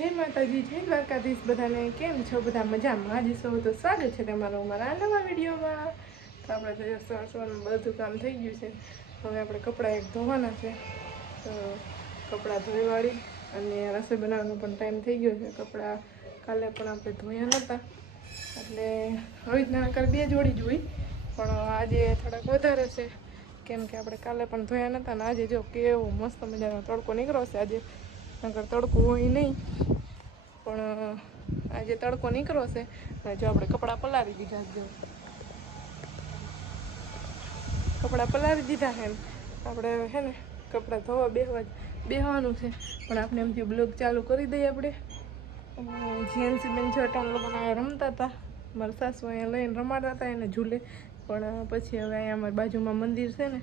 જય માતાજી, જય દ્વારકાધીશ બધાને. કેમ છો બધા? મજામાં? આજે સૌ તો સ્વાગત છે તમારું અમારા નવા વિડીયોમાં. તો આપણે તો સવારનું બધું કામ થઈ ગયું છે. હવે આપણે કપડાં એક ધોવાના છે, તો કપડાં ધોઈ વાળી અને રસોઈ બનાવવાનો પણ ટાઈમ થઈ ગયો છે. કપડાં કાલે પણ આપણે ધોયા નહોતા, એટલે હવે નકર બે જોડી જ હોય, પણ આજે થોડાક વધારે છે કેમ કે આપણે કાલે પણ ધોયા નહોતા ને આજે જો કેવો મસ્ત મજાનો તડકો નીકળ્યો છે. આજે નકર તડકો હોય નહીં, પણ આજે તડકો નીકળ્યો છે. અને જો આપણે કપડાં પલાળી દીધા, જો કપડાં પલાળી દીધા છે. આપણે હે ને કપડાં ધોવા બેહવાનું છે, પણ આપણે એમથી બ્લોગ ચાલુ કરી દઈએ. આપણે જીએનસી બેન છે અટાણ લોકોને રમતા હતા, મારા સાસુ અહીંયા લઈને રમાડતા હતા એને ઝૂલે, પણ પછી હવે અહીંયા અમારી બાજુમાં મંદિર છે ને,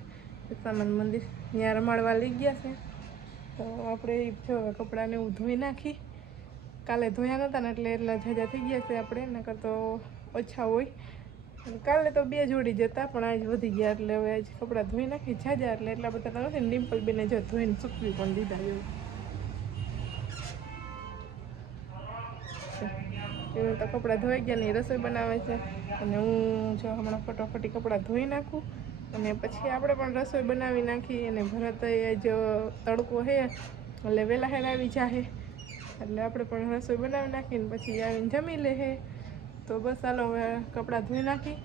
સામાન મંદિર, ત્યાં રમાડવા લઈ ગયા છે. તો આપણે જો કપડાને એવું ધોઈ નાખી. કાલે ધોયા નહોતા ને એટલે એટલા જાજા થઈ ગયા છે. આપણે નકર તો ઓછા હોય. કાલે તો બે જોડી જતા, પણ આજ વધી ગયા એટલે હવે આજ કપડાં ધોઈ નાખી જાજા, એટલે એટલા બધા તો નથી. ડિમ્પલ બેને જો ધોઈને સૂકવી પણ દીધા. એવું તો કપડાં ધોઈ ગયા ને રસોઈ બનાવે છે, અને હું જો હમણાં ફટાફટી કપડાં ધોઈ નાખું અને પછી આપણે પણ રસોઈ બનાવી નાખી. અને ભરત જો તડકો છે એટલે વહેલા હેર આવી જાહે, એટલે આપણે પણ રસોઈ બનાવી નાખીને પછી આવીને જમી લે હે. તો બસ ચાલો હવે કપડાં ધોઈ નાખી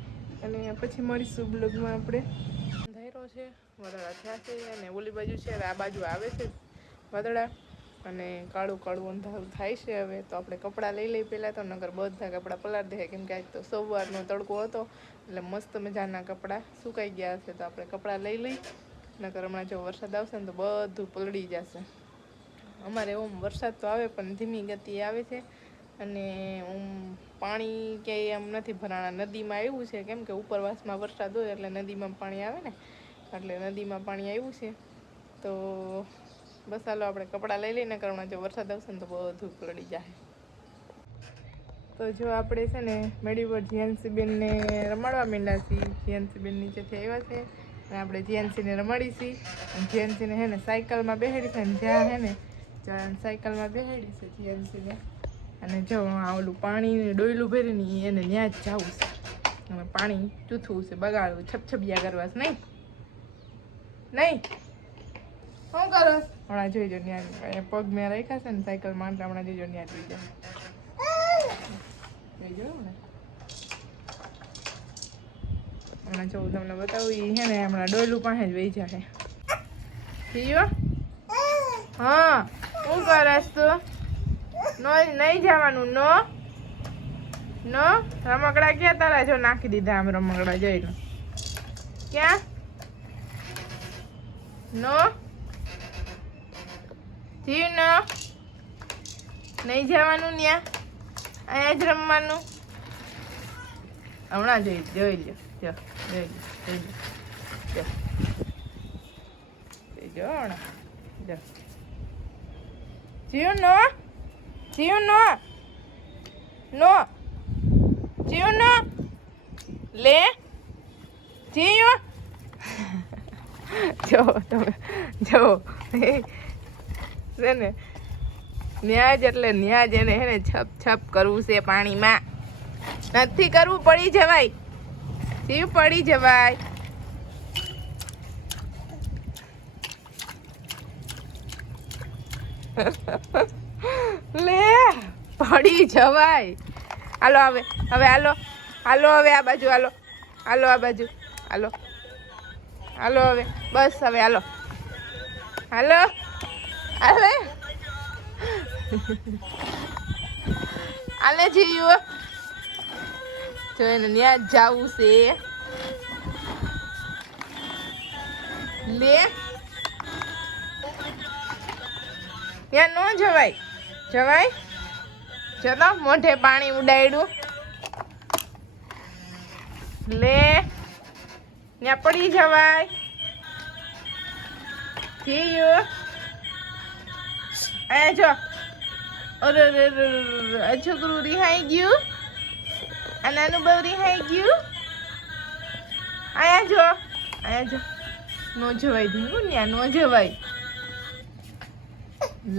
અને પછી મળીશું બ્લોગમાં. આપણે અંધારો છે, વાદળા થયા છે, અને ઓલી બાજુ છે આ બાજુ આવે છે વાદળા, અને કાળું કાળું અંધારું થાય છે. હવે તો આપણે કપડાં લઈ લઈ પહેલાં, તો નગર બધા કપડાં પલાળી દે, કેમ કે આજ તો સવારનો તડકો હતો એટલે મસ્ત મજાના કપડાં સુકાઈ ગયા હશે. તો આપણે કપડાં લઈ લઈ, નકર હમણાં જો વરસાદ આવશે ને તો બધું પલળી જશે. અમારે ઓમ વરસાદ તો આવે પણ ધીમી ગતિએ આવે છે, અને પાણી ક્યાંય એમ નથી ભરાણા. નદીમાં આવ્યું છે, કેમ કે ઉપરવાસમાં વરસાદ હોય એટલે નદીમાં પાણી આવે ને, એટલે નદીમાં પાણી આવ્યું છે. તો બસ ચાલો આપણે કપડાં લઈ લઈને, કારણ જો વરસાદ આવશે ને તો બધું પલળી જાય. તો જો આપણે છે ને મેળી પર જીએનસી બેનને રમાડવા માંડ્યા છીએ. જીએનસી બેન નીચેથી આવ્યા છે અને આપણે જીએનસીને રમાડીશી. અને જીએનસીને હે ને સાયકલમાં બેહાડી છે, ને જ્યાં હે ને સાયકલમાં બેહાડી છે જીએનસીને. અને જો આ ઓલું પાણી ડોયલું ભરીને એને ત્યાં જ જવું છે, અને પાણી ચૂથવું છે, બગાડવું, છપછપિયા કરવા છે. નહીં નહીં શું કરો? હમણાં જોઈજો ત્યાં પગ મેં રાખ્યા છે ને સાયકલમાં, એટલે હમણાં જોઈજો ત્યાં જોઈ જાય. જોઈજો હમણાં જો તમને બતાવું હે ને, હમણાં ડોયલું પાસે જ વહી જશે. થયો? હા, શું કરસ તું? નો નહીં જવાનું. નો નો રમકડા ક્યાં તારા? જો નાખી દીધા આમ રમકડા, જોઈ લો. ક્યાં? નો જીવ, નો નહીં જવાનું ત્યાં, અહીંયા જ રમવાનું. હમણાં જોઈ લો, જોઈ લો, હમણાં જો જીવ. નો જીવ, નો નો જીવ, નો લે જીવ. જો તમે જો છે ને ન્યા જ, એટલે ન્યા જ એને હે ને છપ છપ કરવું છે પાણીમાં. નથી કરવું, પડી જવાય જીવ, પડી જવાય. લે પડી જવાય. હાલો હવે હાલો હવે આ બાજુ, હાલો આ બાજુ, હાલો હવે બસ, હવે હાલો હાલે હાલે જીવ. જો એને ત્યાં જ જવું છે. લે ત્યાં ન જવાય. ચલો મોઢે પાણી ઉડાડ્યું. લે ત્યાં પડી જવાય. જીવ અહીંયા જો. અરે છોકરું રિહાઈ ગયું, આ નાનું બહુ રિહાઈ ગયું. અહીંયા જો નો જવાય ધીંગું, ત્યાં નો જવાય.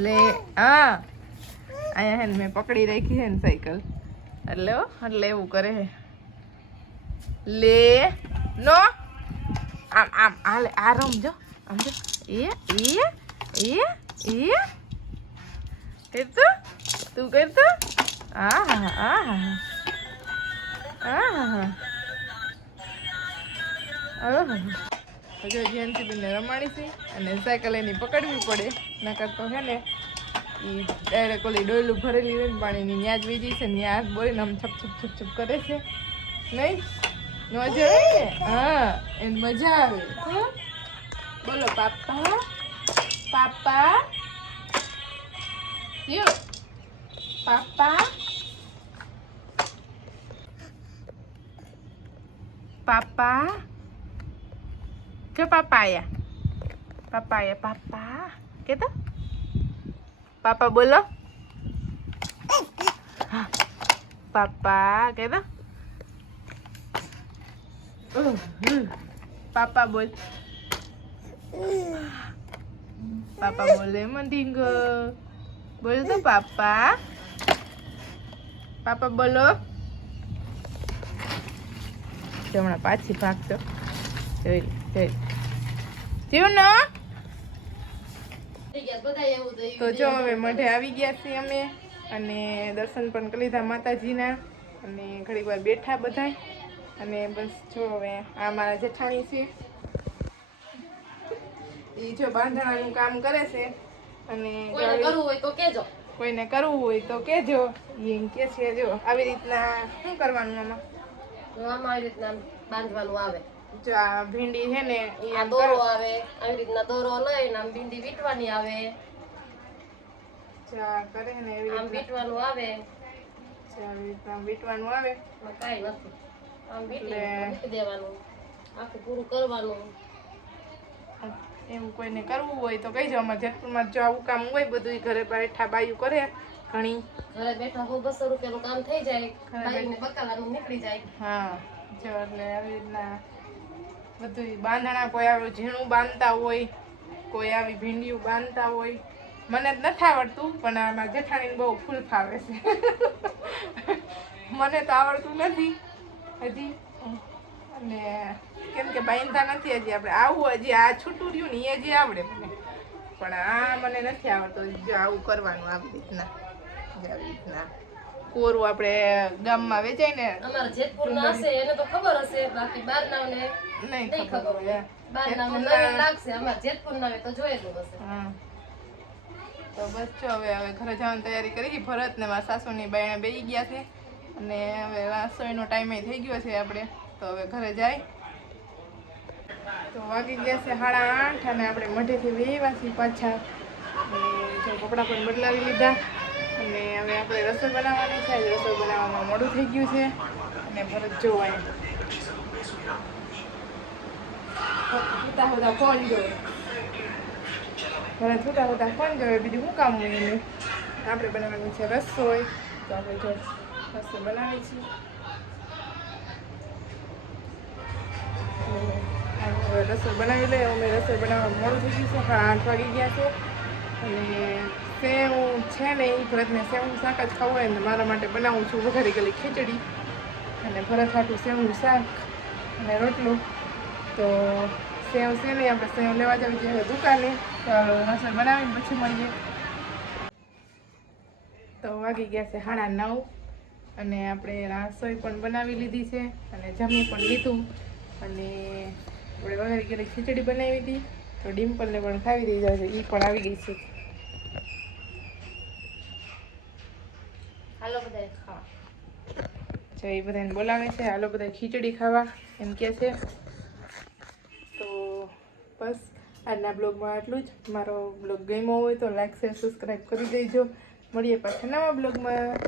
લે હા અહીંયા હે ને મેં પકડી રાખી છે ને સાયકલ એટલે એવું કરે હે લે નો આમ આમ હાલે આ રમજો આમ જો કરતો તું કરતો જો જ્યાંથી રમાડી છે અને સાયકલ એની પકડવી પડે નકર તો હે ને એ ડાયરેક્ટ ઓલી ડોયલું ભરેલી હોય ને પાણીની ત્યાં જ વીજી છે ને ત્યાં હાથ બોલીને આમ છપ છપ છપ છપ કરે છે નહીં મજા આવે ને હા એને મજા આવે બોલો પાપા પાપા યો પાપા પાપા જો પાપા આયા પાપા કે તો પાપા બોલો પાપા કે તો પાપા બોલ પાપા બોલે મંડીંગ બોલ તો પાપા પાપા બોલો હમણાં પાછી ભાગતો જોઈ તો જો હવે મઢે આવી ગયા છીએ અમે અને દર્શન પણ કરી લીધા માતાજીના અને ઘડીક વાર બેઠા બધા અને બસ જો હવે આ મારા જેઠાણી છે એ જો બાંધણાનું કામ કરે છે અને કોઈને કરવું હોય તો કેજો એમ કે છે જો આવી રીતના શું કરવાનું આમાં આવી રીતના બાંધવાનું આવે જો આ ભીંડી છે ને આ દોરો આવે આવી રીતના દોરો લઈને આમ ભીંડી વીટવાની આવે ચા કરે ને એવી આમ વીટવાનું આવે આવી રીતના વીટવાનું આવે કાંઈ નથી આમ વીટી દેવાનું આખું પૂરું કરવાનું એવું કોઈને કરવું હોય તો કહીજો અમારે જેતપુરમાં જો આવું કામ હોય બધું ઘરે બેઠા બાયું કરે ઘણી ઘરે બેઠા 200 રૂપિયાનું કામ થઈ જાય બાઈને બકાલાનું નીકળી જાય હા જો એટલે આવી રીતના બધું બાંધણા કોઈ આવું ઝીણું બાંધતા હોય કોઈ આવી ભીંડીયું બાંધતા હોય મને જ નથી આવડતું પણ આમાં જેઠાણીને બહુ ફૂલ ફાવે છે મને તો આવડતું નથી હજી અને કેમ કે બાંધતા નથી હજી આપણે આવું હજી આ છૂટું રહ્યું ને એ હજી આવડે મને પણ આ મને નથી આવડતું જો આવું કરવાનું આવી રીતના કોરું આપણે ગામમાં વેચાય ને અમારા જેતપુરના હશે એને તો ખબર હશે બાકી બહારનાને નહીં ખબર હોય બહારનાને નવીન લાગશે અમારા જેતપુરના તો જોયેલું હશે હા તો બસ જો હવે ઘરે જવાની તૈયારી કરી ભરત ને મારા સાસુની બાયણે બેસી ગયા છે અને હવે રસોઈનો ટાઈમ થઈ ગયો છે આપણે તો હવે ઘરે જાય તો વાગી ગયા છે 8:30 અને આપણે મઢેથી વેવાસી પાછા અને જો કપડાં પણ બદલાવી લીધા અને હવે આપણે રસોઈ બનાવવાની છે રસોઈ બનાવવામાં મોડું થઈ ગયું છે અને ભરત જોવાય બધા ફોન જોવે ભરત બધા ફોન જોવે બીજું શું કામ હોય એને આપણે બનાવવાનું છે રસોઈ તો આપણે જો રસોઈ બનાવી છીએ રસોઈ બનાવી લઈએ અમે રસોઈ બનાવવા મોડું થઈ ગયું છે 8 વાગી ગયા છે અને સેવ છે ને એ ભરતને સેવનું શાક જ ખાવું હોય ને મારા માટે બનાવું છું વઘારી ગયેલી ખીચડી અને ભરત હાટું સેવનું શાક અને રોટલું તો સેવ છે ને આપણે સેવ લેવા જવી છે દુકાને તો રસોઈ બનાવીને પછી મળીએ તો વાગી ગયા છે 9:30 અને આપણે રસોઈ પણ બનાવી લીધી છે અને જમી પણ લીધું અને આપણે વઘારી ગયેલી ખીચડી બનાવી હતી તો ડિમ્પલને પણ ખાવી દીધા છે એ પણ આવી ગઈ છે હાલો બધા ખાવા જો એ બધાને બોલાવે છે હાલો બધા ખીચડી ખાવા એમ કહે છે તો બસ આજના બ્લોગમાં આટલું જ મારો બ્લોગ ગમ્યો હોય તો લાઈક શેર સબસ્ક્રાઈબ કરી દેજો મળીએ પાછા નવા બ્લોગમાં